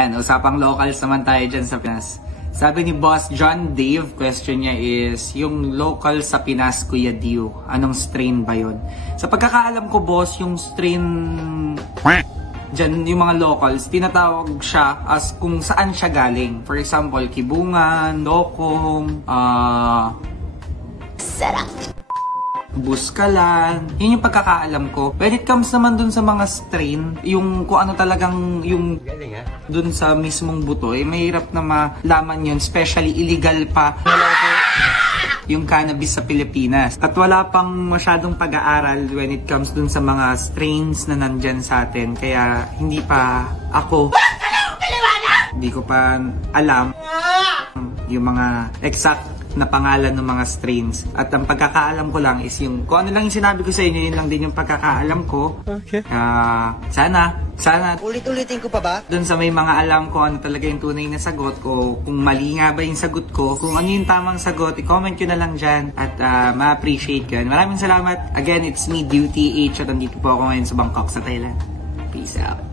Yan, usapang locals naman tayo dyan sa Pinas. Sabi ni Boss John Dave, question niya is, yung local sa Pinas, Kuya Dio, anong strain ba yun? Sa pagkakaalam ko, boss, yung strain dyan, yung mga locals, tinatawag siya as kung saan siya galing. For example, Kibungan, Lokong, Sarap. Buskalan. Yun yung pagkakaalam ko. When it comes naman dun sa mga strain, yung kung ano talagang yung dun sa mismong buto, eh mahirap na malaman yun, especially illegal pa yung cannabis sa Pilipinas. At wala pang masyadong pag-aaral when it comes dun sa mga strains na nandyan sa atin. Kaya hindi pa ako, hindi ko pa alam yung mga exact na pangalan ng mga strains. At ang pagkakaalam ko lang is yung kung ano lang yung sinabi ko sa inyo, yun lang din yung pagkakaalam ko. Okay. Sana ulit-ulitin ko pa ba? dun sa may mga alam ko ano talaga yung tunay na sagot ko, kung mali nga ba yung sagot ko, kung ano yung tamang sagot, i-comment nyo na lang dyan at ma-appreciate ko. Maraming salamat. Again, it's me, Duty H, at nandito po ako ngayon sa Bangkok, sa Thailand. Peace out.